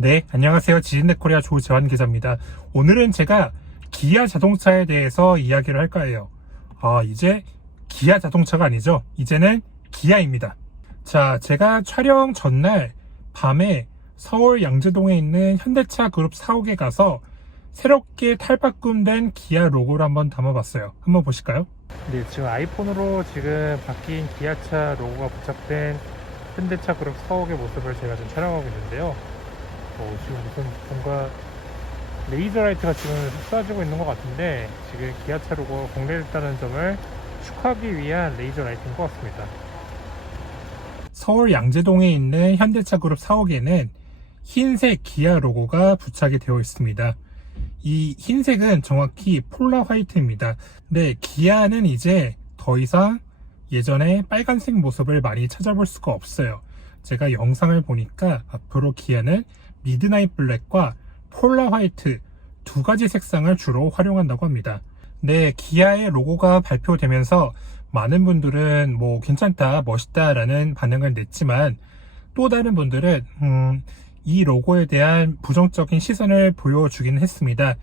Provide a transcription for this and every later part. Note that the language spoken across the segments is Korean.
네, 안녕하세요. 지진네코리아 조재환 기자입니다. 오늘은 제가 기아 자동차에 대해서 이야기를 할 거예요. 아, 이제 기아 자동차가 아니죠. 이제는 기아입니다. 자, 제가 촬영 전날 밤에 서울 양재동에 있는 현대차 그룹 사옥에 가서 새롭게 탈바꿈된 기아 로고를 한번 담아봤어요. 한번 보실까요? 네, 지금 아이폰으로 지금 바뀐 기아차 로고가 부착된 현대차 그룹 사옥의 모습을 제가 지금 촬영하고 있는데요. 어, 지금 무슨 뭔가 레이저 라이트가 지금 쏴지고 있는 것 같은데 지금 기아차 로고가 공개됐다는 점을 축하하기 위한 레이저 라이트인 것 같습니다. 서울 양재동에 있는 현대차 그룹 사옥에는 흰색 기아 로고가 부착이 되어 있습니다. 이 흰색은 정확히 폴라 화이트입니다. 네, 기아는 이제 더 이상 예전에 빨간색 모습을 많이 찾아볼 수가 없어요. 제가 영상을 보니까 앞으로 기아는 미드나잇 블랙과 폴라 화이트 두 가지 색상을 주로 활용한다고 합니다. 네, 기아의 로고가 발표되면서 많은 분들은 뭐 괜찮다, 멋있다라는 반응을 냈지만 또 다른 분들은 음, 이 로고에 대한 부정적인 시선을 보여주긴 했습니다.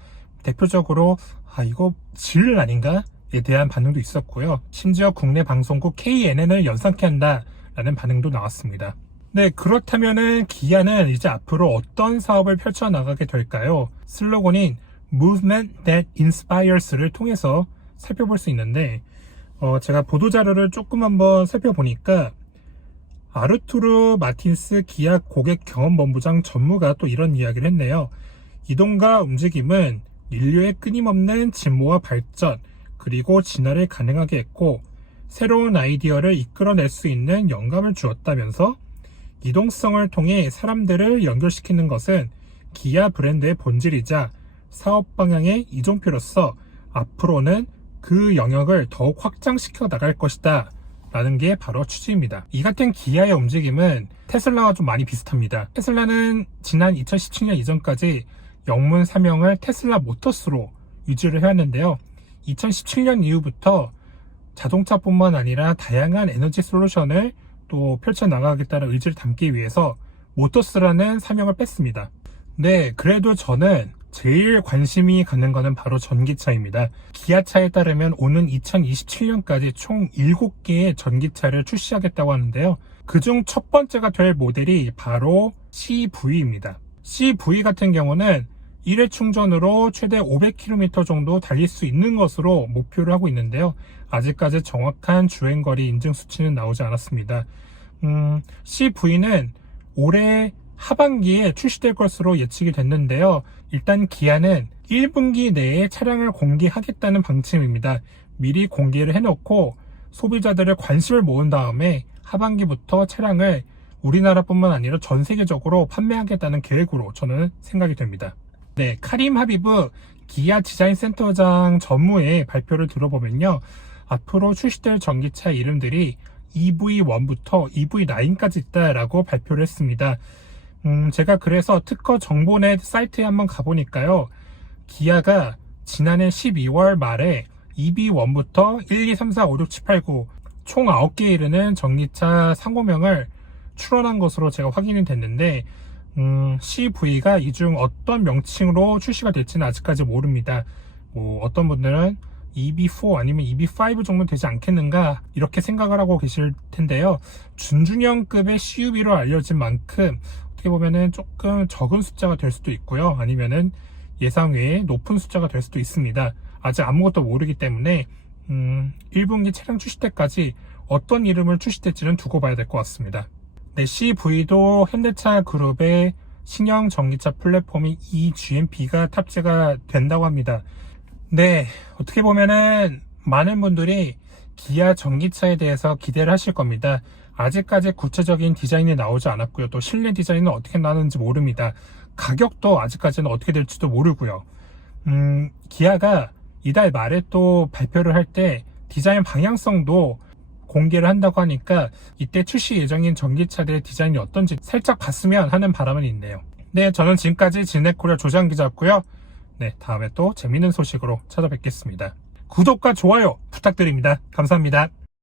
대표적으로 아 이거 질 아닌가? 에 대한 반응도 있었고요. 심지어 국내 방송국 KNN을 연상케 한다라는 반응도 나왔습니다. 네, 그렇다면은 기아는 이제 앞으로 어떤 사업을 펼쳐나가게 될까요? 슬로건인 Movement That Inspires를 통해서 살펴볼 수 있는데, 어, 제가 보도자료를 조금 한번 살펴보니까, 아르투르 마틴스 기아 고객 경험본부장 전무가 또 이런 이야기를 했네요. 이동과 움직임은 인류의 끊임없는 진모와 발전, 그리고 진화를 가능하게 했고, 새로운 아이디어를 이끌어낼 수 있는 영감을 주었다면서, 이동성을 통해 사람들을 연결시키는 것은 기아 브랜드의 본질이자 사업 방향의 이종표로서 앞으로는 그 영역을 더욱 확장시켜 나갈 것이다. 라는 게 바로 취지입니다. 이 같은 기아의 움직임은 테슬라와 좀 많이 비슷합니다. 테슬라는 지난 2017년 이전까지 영문 사명을 테슬라 모터스로 유지를 해왔는데요. 2017년 이후부터 자동차뿐만 아니라 다양한 에너지 솔루션을 또 펼쳐나가겠다는 의지를 담기 위해서 모터스라는 사명을 뺐습니다. 네, 그래도 저는 제일 관심이 가는 것은 바로 전기차입니다. 기아차에 따르면 오는 2027년까지 총 7개의 전기차를 출시하겠다고 하는데요. 그중 첫 번째가 될 모델이 바로 CV입니다. CV 같은 경우는 1회 충전으로 최대 500km 정도 달릴 수 있는 것으로 목표를 하고 있는데요. 아직까지 정확한 주행거리 인증 수치는 나오지 않았습니다. 음, CV는 올해 하반기에 출시될 것으로 예측이 됐는데요. 일단 기아는 1분기 내에 차량을 공개하겠다는 방침입니다. 미리 공개를 해놓고 소비자들의 관심을 모은 다음에 하반기부터 차량을 우리나라뿐만 아니라 전 세계적으로 판매하겠다는 계획으로 저는 생각이 됩니다. 네, 카림 하비브 기아 디자인 센터장 전무의 발표를 들어보면요. 앞으로 출시될 전기차 이름들이 EV1부터 EV9까지 있다라고 발표를 했습니다. 음, 제가 그래서 특허 정보넷 사이트에 한번 가보니까요. 기아가 지난해 12월 말에 EB1부터 1, 2, 3, 4, 5, 6, 7, 8, 9, 총 9개에 이르는 전기차 상호명을 출원한 것으로 제가 확인이 됐는데, 음, CV가 이 중 어떤 명칭으로 출시가 될지는 아직까지 모릅니다. 뭐, 어떤 분들은 EB4 아니면 EB5 정도 되지 않겠는가 이렇게 생각을 하고 계실 텐데요. 준중형급의 CUV로 알려진 만큼 어떻게 보면은 조금 적은 숫자가 될 수도 있고요. 아니면은 예상 외에 높은 숫자가 될 수도 있습니다. 아직 아무것도 모르기 때문에 음, 1분기 차량 출시 때까지 어떤 이름을 출시될지는 두고 봐야 될 것 같습니다. 네, CV도 현대차 그룹의 신형 전기차 플랫폼인 eGMP가 탑재가 된다고 합니다. 네, 어떻게 보면은 많은 분들이 기아 전기차에 대해서 기대를 하실 겁니다. 아직까지 구체적인 디자인이 나오지 않았고요. 또 실내 디자인은 어떻게 나는지 모릅니다. 가격도 아직까지는 어떻게 될지도 모르고요. 음, 기아가 이달 말에 또 발표를 할 때 디자인 방향성도 공개를 한다고 하니까 이때 출시 예정인 전기차들의 디자인이 어떤지 살짝 봤으면 하는 바람은 있네요. 네, 저는 지금까지 진네코리아 조장 기자였고요. 네, 다음에 또 재밌는 소식으로 찾아뵙겠습니다. 구독과 좋아요 부탁드립니다. 감사합니다.